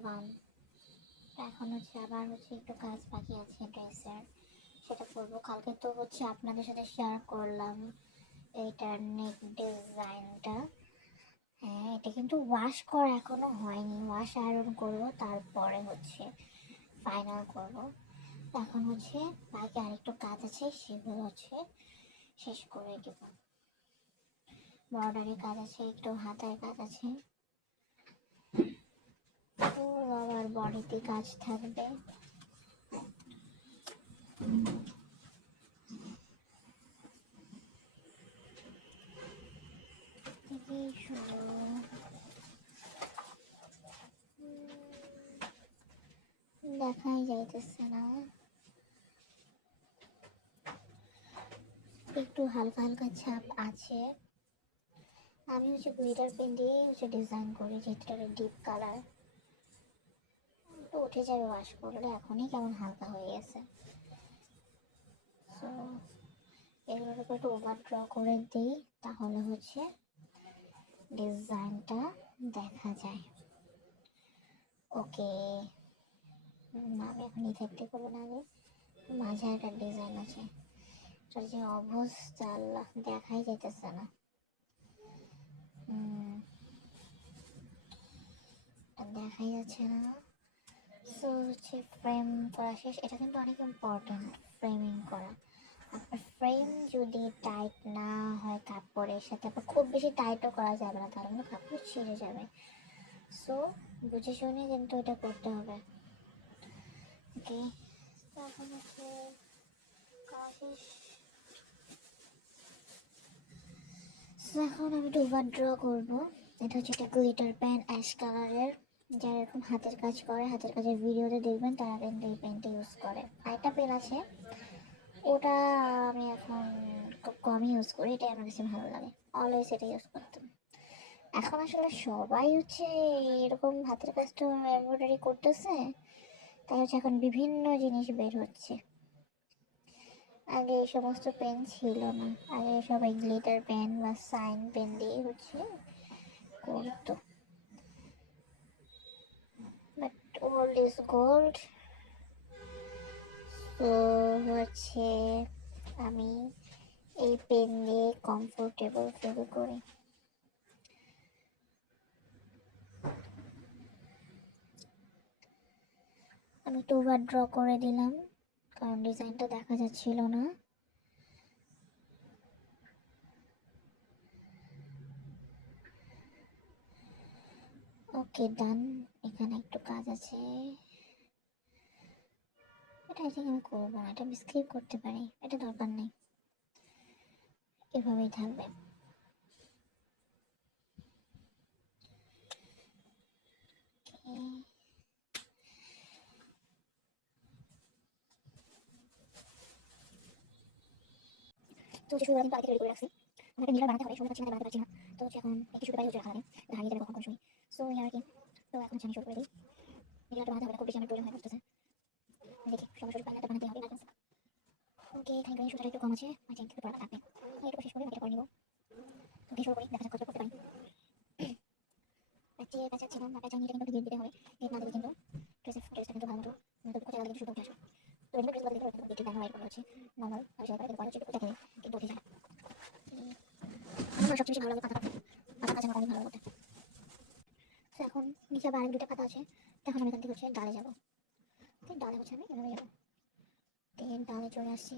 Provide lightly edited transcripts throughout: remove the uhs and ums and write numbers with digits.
Everyone. এখন আবার একটু কাজ বাকি আছে ড্রেসের, সেটা করবো কালকে। তো আপনাদের সাথে শেয়ার করলাম এইটার নেক ডিজাইনটা। হ্যাঁ, এটা কিন্তু ওয়াশ করা এখনো হয়নি, ওয়াশ আয়রন করবো, তারপরে ফাইনাল করবো। এখন বাকি আরেকটু কাজ আছে, সেগুলো শেষ করে দেবো। বর্ডারের কাজ আছে, একটু হাতায় কাজ আছে, তো আবার বডিতে কাজ থাকবে। দেখাই যাইতেছে না, একটু হালকা হালকা ছাপ আছে। আমি গ্লিটার পেন দিয়ে ডিজাইন করি, যেটা ডিপ কালার। তো উঠে যাবে ওয়াশ করলে, এখনই কেমন হালকা হয়ে গেছে। সো এগুলোর উপর একটু ওভার ড্র করে দিই, তাহলে ডিজাইনটা দেখা যায়। ওকে, আমি এখন ইফেক্টে করবো না, আগে মাঝে একটা ডিজাইন আছে, যে অবস্থা আল্লাহ, দেখাই যেতেছে না। দেখাই যাচ্ছে না। সো ফ্রেম করা শেষ। এটা কিন্তু অনেক ইম্পর্টেন্ট, ফ্রেমিং করা। আপনার ফ্রেম যদি টাইট না হয় কাপড়ের সাথে, আপনার খুব বেশি টাইটও করা যাবে না, তাহলে কিন্তু কাপড় ছিঁড়ে যাবে। সো বুঝে শুনে কিন্তু এটা করতে হবে। ওকে, এখন করা শেষ। এখন আমি একটু ওভার ড্র করবো। এটা একটা গ্লিটার পেন, অ্যাশ কালারের। যারা এরকম হাতের কাজ করে, হাতের কাজের ভিডিওতে দেখবেন তারা কিন্তু এই পেনটা ইউজ করে। আরেকটা পেন আছে, ওটা আমি এখন খুব কমই ইউজ করি, এটা আমার কাছে ভালো লাগে, অলওয়েজ এটা ইউজ করতাম। এখন আসলে সবাই এরকম হাতের কাজটা এমব্রয়ডারি করতেছে, তাই এখন বিভিন্ন জিনিস বের হচ্ছে। আগে এই সমস্ত পেন ছিল না, আগে সবাই গ্লিটার পেন বা সাইন পেন দিয়ে করতো। But old is gold. তো আমি এই পেন দিয়ে কমফোর্টেবল ফিল করি। আমি একটু ওভার ড্র করে দিলাম, কারণ ডিজাইনটা দেখা যাচ্ছিল না। ওকে, ডান। এখানে একটু কাজ আছে, এটা আই থিঙ্ক আমি করবো না, এটা আমি স্কিপ করতে পারি, এটা দরকার নেই, এভাবেই থাকবে। তো শুরু আমি আগে রেডি করে রাখছি, আমাকে মিলার বানাতে হবে, সময় পাচ্ছি না, বানাতে পারছি না। তো এখন একটু শুরু পাই রাখা লাগে, হারিয়ে যাবে কখন কোন সময়। সো আর কি, তো এখন আমি শুরু করে দিই। মিলারটা বানাতে হবে, খুব বেশি আমার প্রয়োজন হয়ে পড়তেছে। দেখি সময় সুযোগ পাইলে তো বানাতে হবে। ওকে, এখানে গ্রেন সুতাটা একটু কম আছে, আই থিঙ্ক একটু পড়া লাগবে। একটু শেষ করে বাকিটা করে নিব। তো দিয়ে শুরু করি, দেখা যাক কত করতে পারি। প্যাচে প্যাচাচ্ছিলাম না, প্যাঁচা নিয়ে কিন্তু গিয়ে দিতে হবে, গিয়ে না দিলে কিন্তু ড্রেসটা কিন্তু ভালো মতো কোথায় লাগলে শুধু উঠে আসবে। তো এগুলো ড্রেস বদলে দিলে একটু দেখা হয়, নর্মাল আমি সেটা করে একটু দেখে কিন্তু উঠে যায়। আমার সবচেয়ে বেশি ভালো লাগে পাতা কাছে আমার অনেক ভালো লাগে। তো এখন নিচে আবার আরেক দুটো পাতা আছে, তখন আমি এখান থেকে ডালে যাবো। ডালে আমি এভাবে যাবো, ডালে চলে আসছি।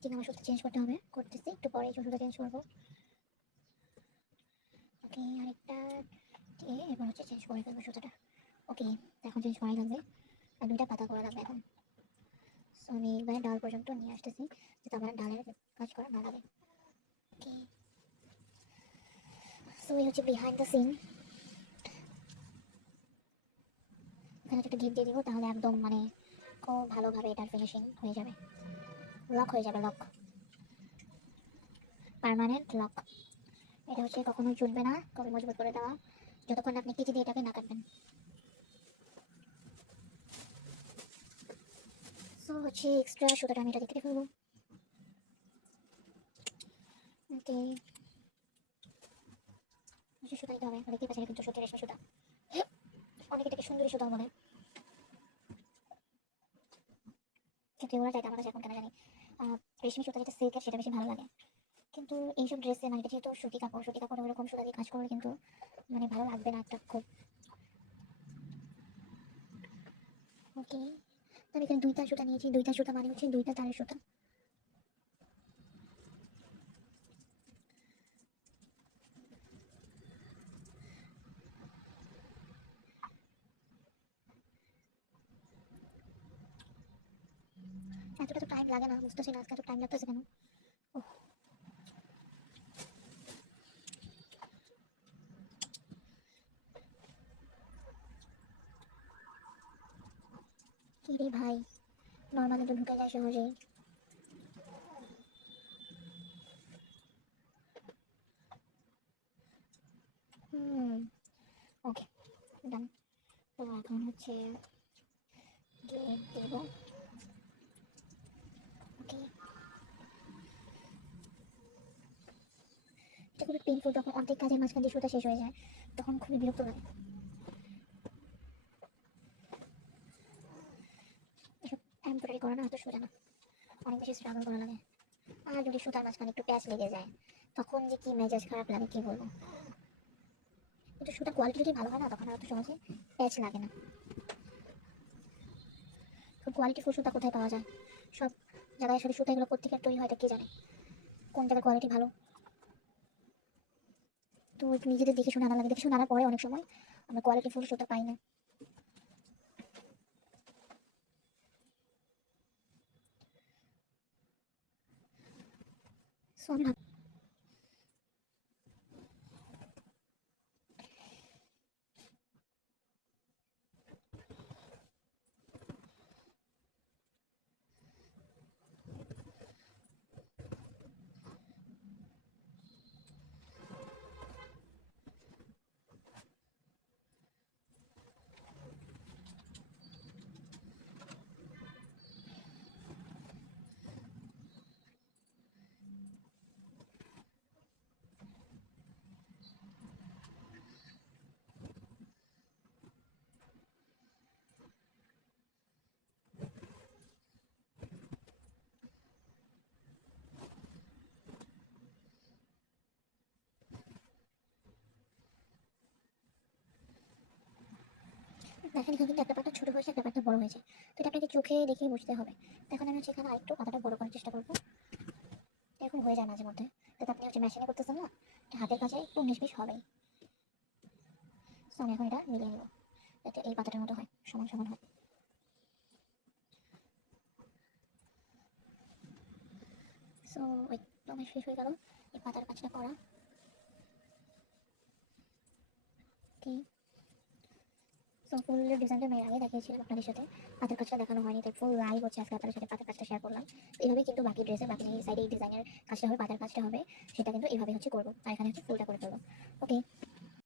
ঠিক আমার সুতো চেঞ্জ করতে হবে, করতেছি একটু পরে সুতো চেঞ্জ করবো। ওকে, আরেকটা দিয়ে এবার চেঞ্জ করে ফেলবো সুতোটা। ওকে, এখন চেঞ্জ করাই লাগবে, আর দুইটা পাতা করা লাগবে এখন। সো আমি একবারে ডাল পর্যন্ত নিয়ে আসতেছি, যাতে আমার ডালের কাজ করা না লাগে। ওকে, সো এই বিহাইন্ড দ্য সিন। এখানে একটা গিফট দিয়ে দিব, তাহলে একদম খুব ভালোভাবে এটার ফিনিশিং হয়ে যাবে, লক হয়ে যাবে, লক, পার্মানেন্ট লক। এটা কখনোই চলবে না, কবে মজবুত করে দেওয়া, যতক্ষণ আপনি কেচি দিয়ে এটাকে না কাটবেন। সো এক্সট্রা সুতোটা আমি এটা কেটে ফেলবো। ওকে, সুতা দিতে হবে, দেখতে পাচ্ছেন কিন্তু সত্যি রেশমি সুতা। সুন্দরী সুতা বলে, কিন্তু এগুলো টাইপ আমার কাছে এখন কেন জানি রেশমি সুতা যেটা সিল্কের সেটা বেশি ভালো লাগে। কিন্তু এইসব ড্রেসে মানে এটা যেহেতু সুতি কাপড় ওরকম সুতা দিয়ে কাজ করলে কিন্তু মানে ভালো লাগবে না একটা খুব। ওকে, আমি এখানে দুইটা সুতা নিয়েছি, দুইটা সুতা মানে হচ্ছে দুইটা তারের সুতা। এতটা তো টাইম লাগে না, বুঝতেছি না আজকে এত টাইম লাগতেছে কেন। ওহ, কি রে ভাই, নর্মালি তো ঢুকে যায় সহজেই। হুম, ওকে, ডান। তো এখন হচ্ছে গিয়ে দেবো। ওকে, এটা খুবই পেইনফুল যখন অর্ধেক কাজের মাঝখান দিয়ে সুতা শেষ হয়ে যায়, তখন খুবই বিরক্ত লাগে। এসব এমব্রয়ডারি করা না এত সোজা না, অনেক বেশি স্ট্রাগল করা লাগে। আর যদি সুতার মাঝখানে একটু প্যাচ লেগে যায় তখন যে কি মেজাজ খারাপ লাগে কি বলবো। কিন্তু সুতার কোয়ালিটি যদি ভালো হয় না তখন আর অত সহজে প্যাচ লাগে না। খুব কোয়ালিটিফুল সুতা কোথায় পাওয়া যায়? সব জায়গায় আসলে সুতা এগুলো কোত্থেকে তৈরি হয় এটা কে জানে, কোন জায়গায় কোয়ালিটি ভালো। তো একটু নিজেদের দেখে শুনে আনা লাগে, দেখে শুনে আনার পরে অনেক সময় আমরা কোয়ালিটিফুল সুতা পাই না। সো আমি দেখেন এখানে কিন্তু একটা পাতা ছোট হয়েছে, একটা পাতা বড় হয়েছে, তো এটা আপনাকে চোখে দেখেই বুঝতে হবে। তো এখন আমি হচ্ছে এখানে আরেকটু পাতাটা বড় করার চেষ্টা করবো। এরকম হয়ে যায় মাঝে মধ্যে, তো আপনি হচ্ছে মেশিনে করতেছেন না, এটা হাতের কাছে একটু 19-20 হবেই। সো আমি এখন এটা মিলিয়ে নেবো যাতে এই পাতাটার মতো হয়, সমান সমান হয়। সো একদম শেষ হয়ে গেল এই পাতার কাজটা করা। ওকে, সো ফুল ডিজাইনটা আমি এর আগে দেখিয়েছিলাম আপনাদের সাথে, পাতার কাজটা দেখানো হয়নি, তাই ফুল লাইভ হচ্ছে আজকে আপনাদের সাথে পাতার কাজটা শেয়ার করলাম। এইভাবে কিন্তু বাকি ড্রেসে বাকি যে সাইডে এই ডিজাইনের কাজটা হবে, পাতার কাজটা হবে, সেটা কিন্তু এইভাবে হচ্ছে করবো, আর এখানে হচ্ছে ফুলটা করে ফেলবো। ওকে।